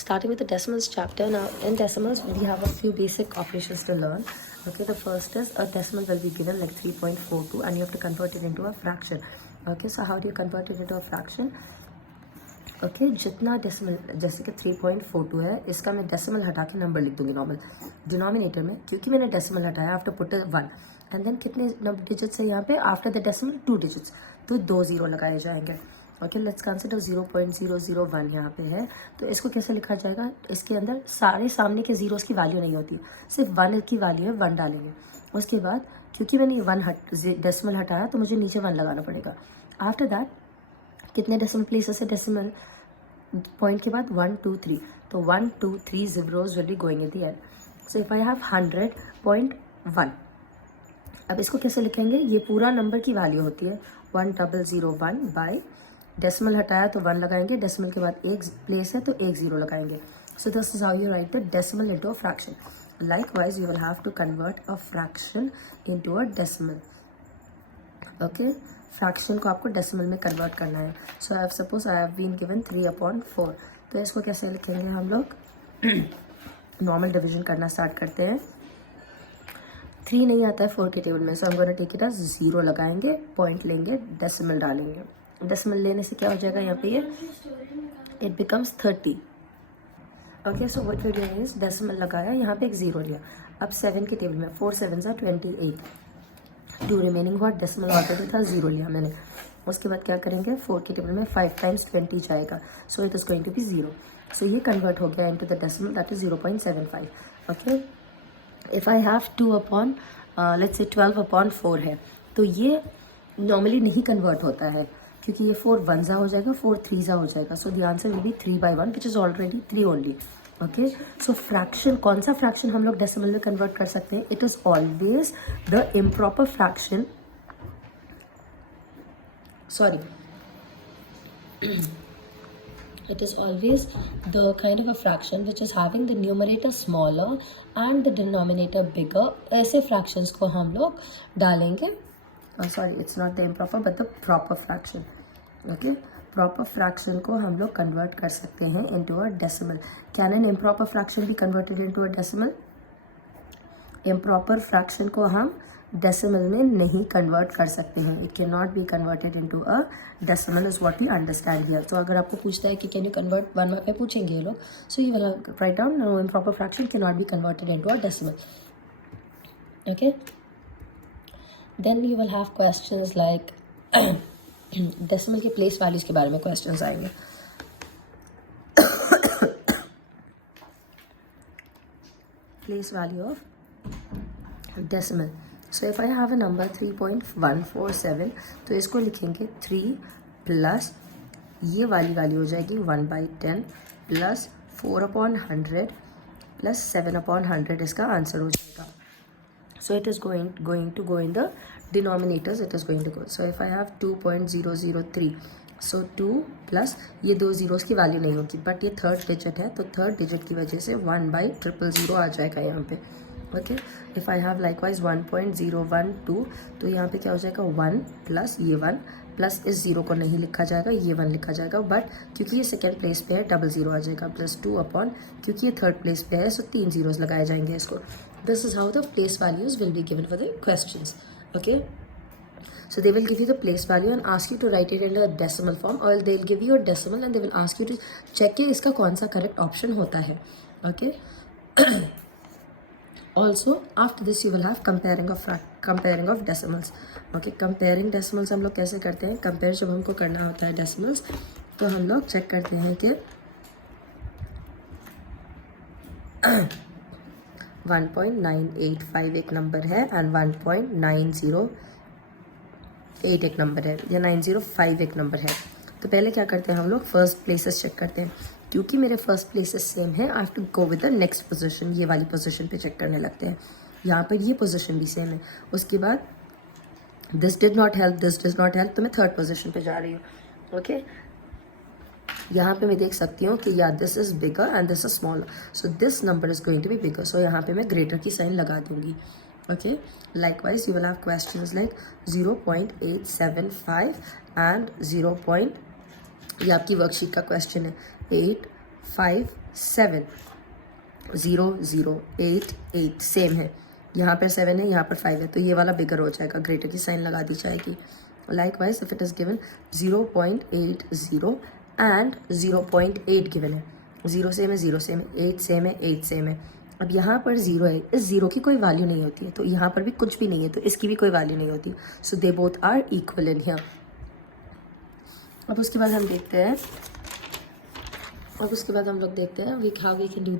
Starting with the decimals chapter. Now in decimals we have a few basic operations to learn. Okay, the first is a decimal will be given like 3.42 and you have to convert it into a fraction. Okay, so how do you convert it into a fraction? Okay जितना decimal, जैसे कि 3.42 है, इसका मैं decimal हटा के number लिख दूंगी नॉर्मल डिनोमिनेटर में, क्योंकि मैंने डेसिमल हटाया आफ्टर पुट 1 एंड देन कितने डिजिट्स है यहाँ पे आफ्टर द डेसिमल 2 डिजिट्स, तो 2 0 लगाए जाएंगे. ओके, लेट्स कंसिडर 0.001 यहाँ पे है, तो इसको कैसे लिखा जाएगा? इसके अंदर सारे सामने के जीरोस की वैल्यू नहीं होती, सिर्फ 1 की वैल्यू है, 1 डालेंगे. उसके बाद क्योंकि मैंने ये 1 डेसिमल हटाया तो मुझे नीचे 1 लगाना पड़ेगा. आफ्टर दैट कितने डेसिमल प्लेसेस है डेसिमल पॉइंट के बाद? 1 2 3, तो 1 2 3 zeros will be going at the end. So if I have 100.1, अब इसको कैसे लिखेंगे? ये पूरा नंबर की वैल्यू होती है 1001 बाय डेसिमल हटाया तो 1 लगाएंगे, डेसिमल के बाद एक प्लेस है तो 1 0 लगाएंगे. So this is how you right the decimal into a fraction. Likewise, you will have to convert a fraction into a decimal. Okay, fraction को आपको डेसिमल में कन्वर्ट करना है. So I suppose I have been given 3/4, तो इसको कैसे लिखेंगे हम लोग? नॉर्मल डिवीजन करना स्टार्ट करते हैं. 3 नहीं आता है 4 के टेबल में, सो हम गोना टेक इट एज 0 लगाएंगे, पॉइंट लेंगे, डेसिमल डालेंगे. डेसिमल लेने से क्या हो जाएगा यहाँ पे? ये it becomes 30. Okay, so what we doing is decimal लगाया, यहाँ पे एक 0 लिया. अब 7 के टेबल में 4 7s are 28, 2 रिमेनिंग हुआ, डेसिमल ऑलरेडी था, 0 लिया मैंने. उसके बाद क्या करेंगे? 4 के टेबल में 5 times 20 जाएगा, so it is going to be 0. So ये कन्वर्ट हो गया into the decimal, that is 0.75. Okay, if I have 2 upon let's say 12/4 है, तो ये नॉर्मली नहीं कन्वर्ट होता है, क्योंकि ये 4 1s हो जाएगा, 4 3s हो जाएगा. So the answer will be 3/1 which is already 3 only. Okay, so fraction, कौन सा फ्रैक्शन हम लोग डेसिमल में कन्वर्ट कर सकते हैं? It is always the improper fraction, sorry, it is always the kind of a fraction which is having the numerator smaller and the denominator bigger. ऐसे fractions को हम लोग डालेंगे, sorry, it's not the improper but the proper fraction. Okay, proper fraction को हम लोग convert कर सकते हैं into a decimal. Can an improper fraction भी converted into a decimal? Improper fraction को हम डेसिमल में नहीं कन्वर्ट कर सकते हैं. It can not be converted into a decimal is what we understand here. तो अगर आपको पूछता है कि कैन यू कन्वर्ट 1 मार्क में पूछेंगे ये लोग, so you will write down no improper fraction can not be converted into a decimal. Okay, then you will have questions like decimal के प्लेस वैल्यूज के बारे में क्वेश्चंस आएंगे. Place value of decimal. So if I have a number 3.147, तो इसको लिखेंगे 3 plus ये वाली वैल्यू हो जाएगी 1/10 प्लस 4/100 प्लस 7/100. इसका आंसर हो जाएगा. So it is going to go in the denominators, it is going to go. So if I have 2.003, so 2 plus ये 2 zeros की वैल्यू नहीं होगी, बट ये थर्ड डिजिट है, तो थर्ड डिजिट की वजह से 1/000 आ जाएगा यहाँ पे. Okay, if I have likewise 1.012, तो यहाँ पे क्या हो जाएगा? 1 प्लस ये 1 प्लस इस 0 को नहीं लिखा जाएगा, ये 1 लिखा जाएगा, बट क्योंकि ये सेकेंड प्लेस पे है 00 आ जाएगा, प्लस 2 अपॉन क्योंकि ये थर्ड प्लेस पे है, सो 3 zeros लगाए जाएंगे इसको. This is how the place values will be given for the questions. Okay, so they will give you the place value and ask you to write it in a decimal form, or they'll give you a decimal and they will ask you to check कि इसका कौन सा correct option होता है. Okay. Also after this you will have comparing of decimals. Okay, comparing decimals हम लोग कैसे करते हैं? compare जब हमको करना होता है decimals, तो हम लोग check करते हैं कि 1.985 एक नंबर है एंड 1.908 एक नंबर है, या 905 एक नंबर है. तो पहले क्या करते हैं हम लोग? फर्स्ट प्लेसेस चेक करते हैं. क्योंकि मेरे फर्स्ट प्लेसेस सेम है, I have to go with the next position. ये वाली पोजीशन पे चेक करने लगते हैं. यहाँ पर ये पोजीशन भी सेम है. उसके बाद this did not help, this did not help, तो मैं थर्ड पोजीशन पे जा रही हूँ. ओके, यहाँ पे मैं देख सकती हूँ कि या this is bigger and this is smaller, so this number is going to be bigger. So यहाँ पे मैं ग्रेटर की साइन लगा दूंगी. Okay, likewise you will have questions like 0.875 and 0. ये आपकी वर्कशीट का क्वेश्चन है. 8 5 7 0 0 8 8 सेम है, यहाँ पर 7 है, यहाँ पर 5 है, तो ये वाला बिगर हो जाएगा, ग्रेटर की साइन लगा दी जाएगी. Likewise if it is given 0.80 and 0.8 given है, 0 सेम है, 0 सेम है, 8 सेम है, 8 सेम है. अब यहाँ पर 0 है, इस 0 की कोई वैल्यू नहीं होती है, तो यहाँ पर भी कुछ भी नहीं है, तो इसकी भी कोई वैल्यू नहीं होती. So they both are equal in here. अब उसके बाद हम देखते हैं, हम लोग देखते हैं how we can do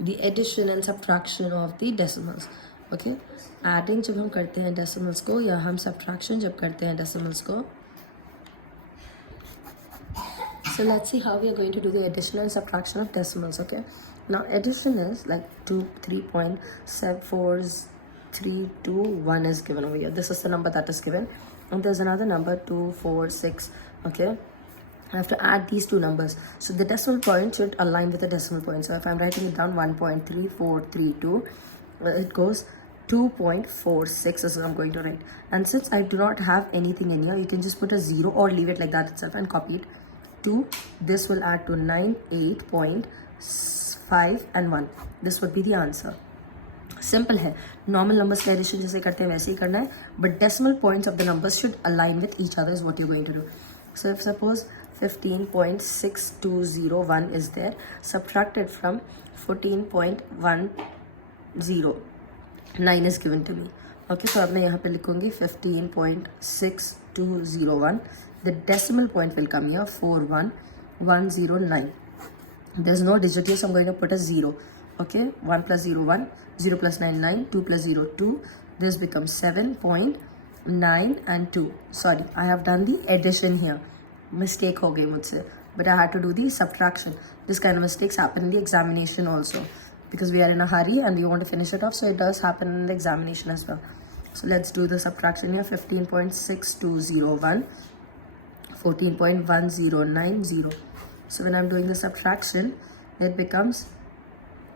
the addition and subtraction of the decimals. Okay, adding जब हम करते हैं decimals को, या हम subtraction जब करते हैं decimals को. So let's see how we are going to do the addition and subtraction of decimals. Okay, now addition is like 3.7432 is given over here. This is the number that is given, and there's another number 246. Okay, I have to add these two numbers, so the decimal point should align with the decimal point. So if I'm writing it down 1.3432, it goes 2.46 is what I'm going to write. And since I do not have anything in here, you can just put a 0 or leave it like that itself and copy it. 2, this will add to 9, 8.5 and 1. This would be the answer. Simple है, normal numbers का addition जैसे करते हैं वैसे ही करना है, but decimal points of the numbers should align with each other is what you're going to do. So if suppose 15.6201 is there, subtracted from 14.10, 9 is given to me. Okay, so अब मैं यहाँ पे लिखूँगी 15.6201. The decimal point will come here, 41109. There's no digit here, so I'm going to put a 0. Okay, 1 plus 0 1, 0 plus 9 9, 2 plus 0 2. This becomes 7.9 and 2. Sorry, I have done the addition here. Mistake हो गई मुझसे, but I had to do the subtraction. This kind of mistakes happen in the examination also, because we are in a hurry and we want to finish it off, so it does happen in the examination as well. So let's do the subtraction here. 15.6201, 14.1090. So when I'm doing the subtraction, it becomes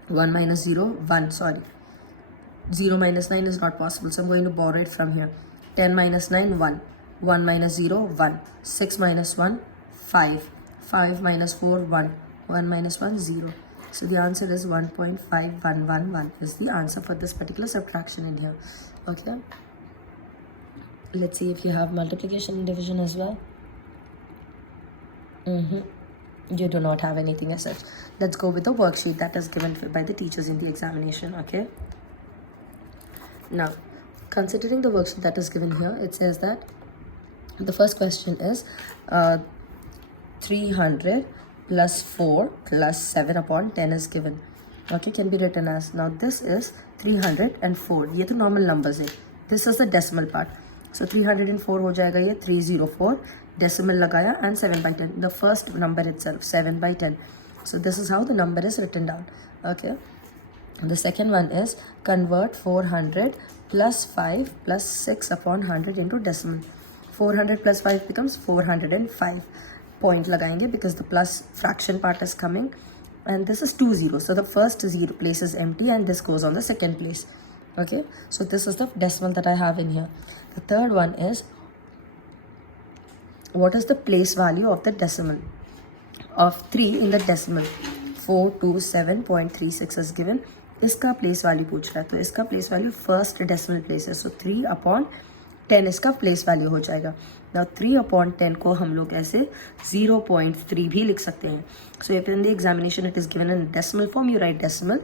1 minus 0 1. Sorry, 0 minus 9 is not possible, so I'm going to borrow it from here. 10 minus 9 1, 1 minus 0 1, 6 minus 1 5, 5 minus 4 1, 1 minus 1 0. So the answer is 1.5111 is the answer for this particular subtraction in here. Okay, let's see if you have multiplication and division as well. You do not have anything as such. Let's go with the worksheet that is given by the teachers in the examination. Okay, now considering the worksheet that is given here, it says that the first question is 300 plus 4 plus 7 upon 10 is given. Okay, can be written as, now this is 304. ये तो normal numbers है. This is the decimal part. So 304 हो जाएगा ये 304. Decimal लगाया and 7 by 10. The first number itself, 7 by 10. So this is how the number is written down. Okay. And the second one is convert 400 plus 5 plus 6 upon 100 into decimal. 400 plus 5 becomes 405. Point लगाएंगे because the plus fraction part is coming. And this is 2 zeros. So the first 0 place is empty and this goes on the second place. Okay. So this is the decimal that I have in here. The third one is, what is the place value of the decimal of 3 in the decimal? 427.36 is given. इसका place value पूछ रहा है, तो इसका place value first decimal place है, so 3 upon 10 इसका place value हो जाएगा. Now 3 upon 10 को हम लोग ऐसे 0.3 भी लिख सकते हैं. So if in the examination it is given in decimal form, you write decimal.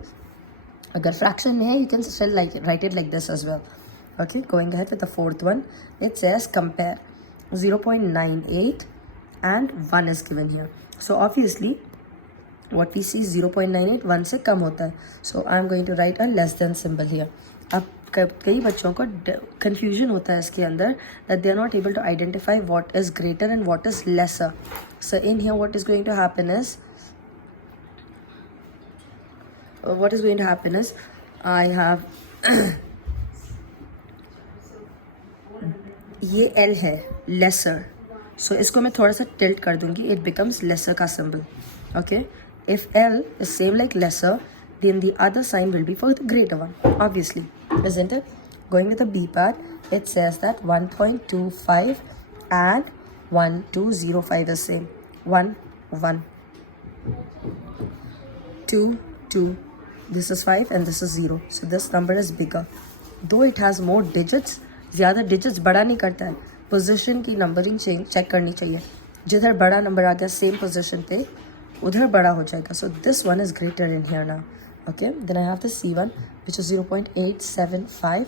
अगर fraction में है, you can still write it like this as well. Okay, going ahead with the fourth one, it says compare 0.98 and 1 is given here. So obviously what we see is 0.98 1 से कम होता है. So I'm going to write a less than symbol here. अब कई बच्चों को confusion होता है इसके अंदर, that they are not able to identify what is greater and what is lesser. So in here what is going to happen is, I have ये L है lesser, so इसको मैं थोड़ा सा tilt कर दूंगी, it becomes lesser का symbol. Okay, if L is same like lesser, then the other sign will be for the greater one, obviously, isn't it? Going with the B part, it says that 1.25 and 1 2 0 5 is same. 1 1 2 2, this is 5 and this is 0, so this number is bigger. Though it has more digits, ज़्यादा digits बड़ा नहीं करता है. Position की numbering check करनी चाहिए. जिधर बड़ा नंबर आ गया सेम पोजीशन पे उधर बड़ा हो जाएगा. So this one is greater in here now. Okay, then I have the C1 which is 0.875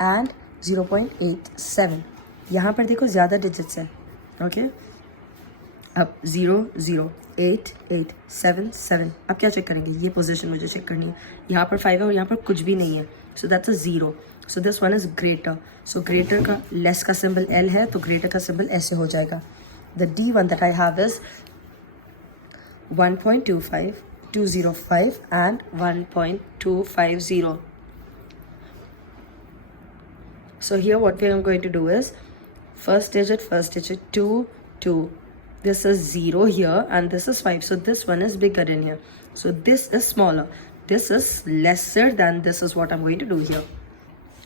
and 0.87. यहाँ पर देखो ज़्यादा digits है. Okay, अब 0 0 8 8 7 7. अब क्या चेक करेंगे? ये पोजीशन मुझे चेक करनी है. यहाँ पर 5 है और यहाँ पर कुछ भी नहीं है. So that's a 0. So this one is greater. So greater का less का symbol L है तो greater का symbol ऐसे हो जाएगा. The D one that I have is 1.25, 205 and 1.250. So here what we are going to do is first digit 2 2. This is 0 here and this is 5. So this one is bigger in here. So this is smaller. This is lesser than this is what I'm going to do here.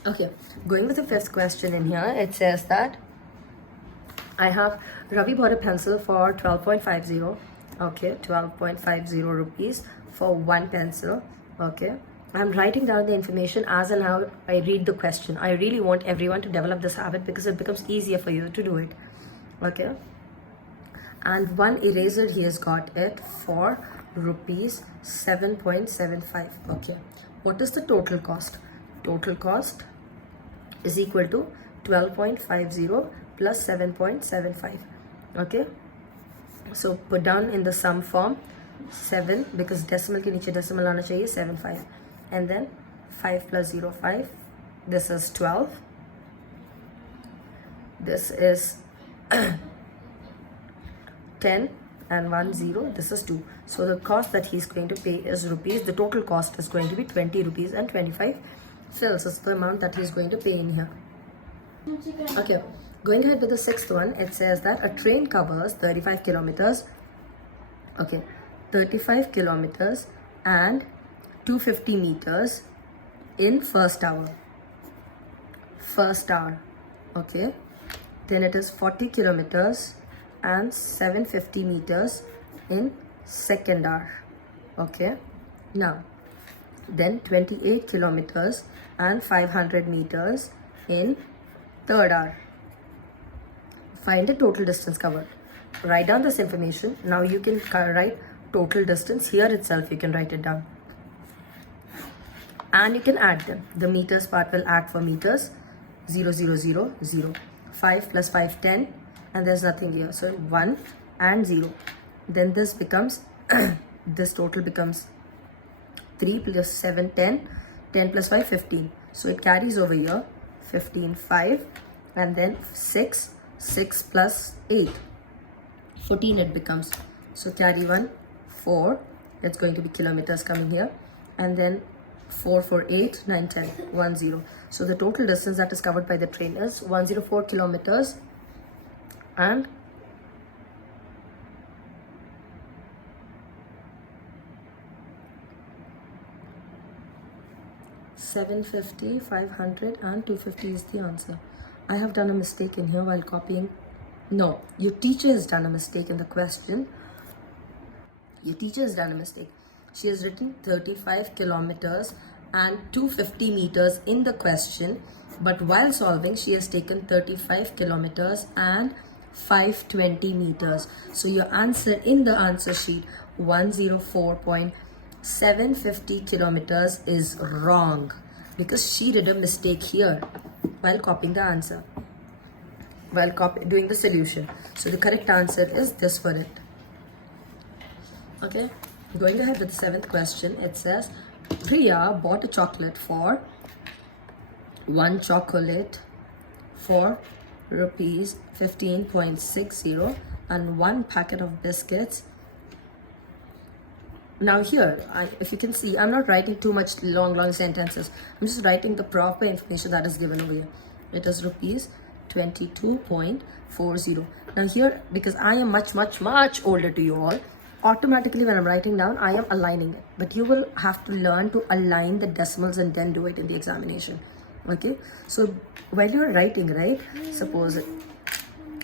Okay, going with the fifth question in here, it says that I have Ravi bought a pencil for 12.50. Okay, 12.50 rupees for one pencil. Okay, I'm writing down the information as and how I read the question. I really want everyone to develop this habit because it becomes easier for you to do it. Okay, and one eraser he has got it for rupees 7.75. Okay, what is the total cost? Total cost is equal to 12.50 plus 7.75. Okay, so put down in the sum form 7 because decimal ke niche decimal aana chahiye 75, and then 5 plus 0 5. This is 12. This is 10 and 1 0. This is 2. So the cost that he's going to pay is rupees. The total cost is going to be 20 rupees and 25 fils. Is the amount that he's going to pay in here. Okay, going ahead with the sixth one, it says that a train covers 35 kilometers. Okay, 35 kilometers and 250 meters in first hour. First hour. Okay, then it is 40 kilometers and 750 meters in second hour. Okay, now then 28 kilometers and 500 meters in third hour. Find the total distance covered. Write down this information. Now you can write total distance here itself. You can write it down and you can add them. The meters part will add for meters. 0 0 0 0. 5 plus 5 10 and there's nothing here, so 1 and 0. Then this becomes this total becomes 3 plus 7 10, 10 plus 5 15. So it carries over here 15 5 and then 6 6 plus 8 14 it becomes. So carry 1 4, it's going to be kilometers coming here, and then 4 4 8 9 10 1 0. So the total distance that is covered by the train is 104 kilometers and 750, 500 and 250 is the answer. I have done a mistake in here while copying. No, your teacher has done a mistake in the question. Your teacher has done a mistake. She has written 35 kilometers and 250 meters in the question, but while solving she has taken 35 kilometers and 520 meters. So your answer in the answer sheet 104.750 kilometers is wrong because she did a mistake here while copying the answer, while doing the solution. So the correct answer is this for it. Okay, going ahead with the seventh question, it says Priya bought a chocolate for one chocolate for rupees 15.60 and one packet of biscuits. Now here, if you can see, I'm not writing too much long sentences. I'm just writing the proper information that is given over here. It is rupees 22.40. Now here, because I am much older to you all, automatically when I'm writing down, I am aligning it. But you will have to learn to align the decimals and then do it in the examination. Okay, so while you're writing, right, suppose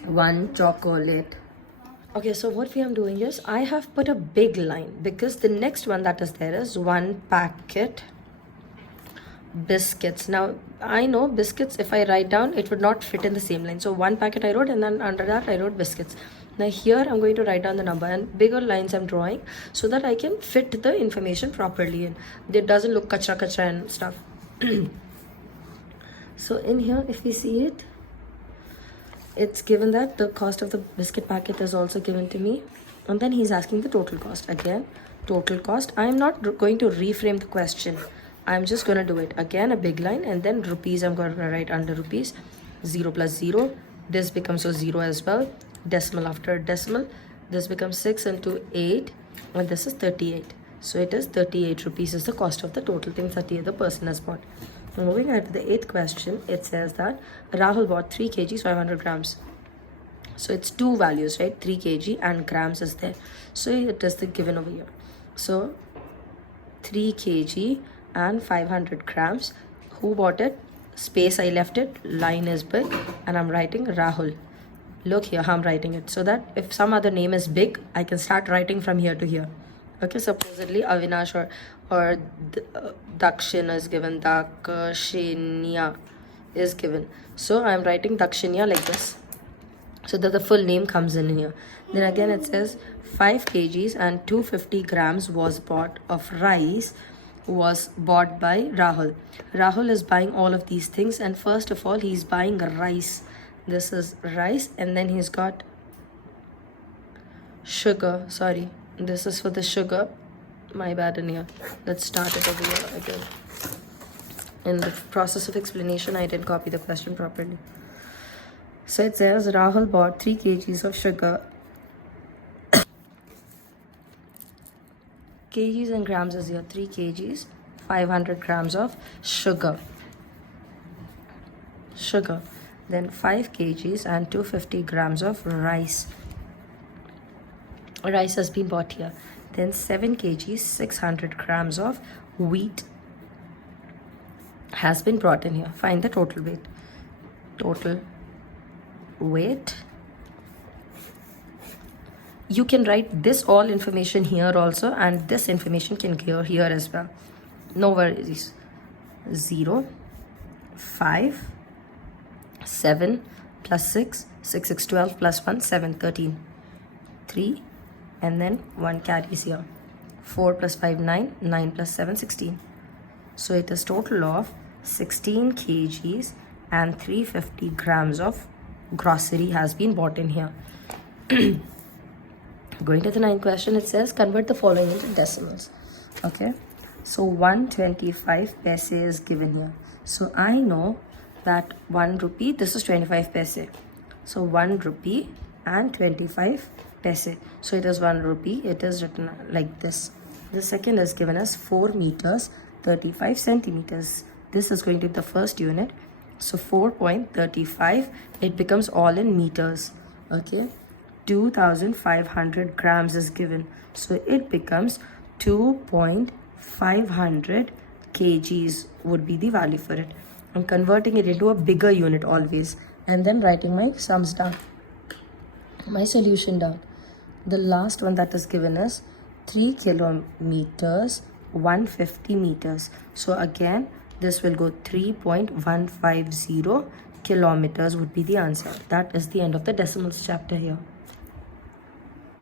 1 chocolate. Okay, so what we am doing is I have put a big line because the next one that is there is 1 packet biscuits. Now I know biscuits, if I write down, it would not fit in the same line. So 1 packet I wrote, and then under that I wrote biscuits. Now here I'm going to write down the number, and bigger lines I'm drawing so that I can fit the information properly in. It doesn't look kachra kachra and stuff. So in here, if we see it, it's given that the cost of the biscuit packet is also given to me, and then he's asking the total cost. Again, total cost. I'm not going to reframe the question. I'm just going to do it again, a big line, and then rupees. I'm going to write under rupees. 0 plus 0, this becomes a 0 as well. Decimal after decimal, this becomes 6 into 8, and this is 38. So it is 38 rupees is the cost of the total things that the person has bought. Moving on to the 8th question, it says that Rahul bought 3 kgs 500 grams. So it's two values, right? 3 kg and grams is there. So it is the given over here. So 3 kg and 500 grams. Who bought it? Space I left it, line is big, and I'm writing Rahul. Look here how I'm writing it, so that if some other name is big, I can start writing from here to here. Okay, supposedly Avinash or Dakshin is given, Dakshinya is given. So I'm writing Dakshinya like this, so that the full name comes in here. Then again it says 5 kgs and 250 grams was bought of rice was bought by Rahul. Rahul is buying all of these things, and first of all he's buying rice. This is rice, and then he's got sugar. Sorry, this is for the sugar. My bad in here. Let's start it over here again. In the process of explanation, I didn't copy the question properly. So it says Rahul bought 3 kgs of sugar. Kgs and grams is here. 3 kgs, 500 grams of sugar. Then 5 kgs and 250 grams of rice. Rice has been bought here. Then 7 kgs 600 grams of wheat has been brought in here. Find the total weight. Total weight. You can write this all information here also, and this information can go here as well. No worries. 0, 5, 7 plus 6, 6, 6, 12 plus 1, 7, 13. 3, and then 1 carries here. 4 plus 5, 9, 9 plus 7, 16. So it is total of 16 kgs and 350 grams of grocery has been bought in here. Going to the 9th question, it says convert the following into decimals. Okay, so 125 paise is given here. So I know that 1 rupee, this is 25 paise. So 1 rupee and 25 paise. So it is 1 rupee. It is written like this. The second is given as 4 meters 35 centimeters. This is going to be the first unit. So 4.35, it becomes all in meters. Okay, 2500 grams is given, so it becomes 2.500 kgs would be the value for it. I'm converting it into a bigger unit always, and then writing my sums down, my solution down. The last one that is given is 3 kilometers 150 meters. So again this will go 3.150 kilometers would be the answer. That is the end of the decimals chapter here.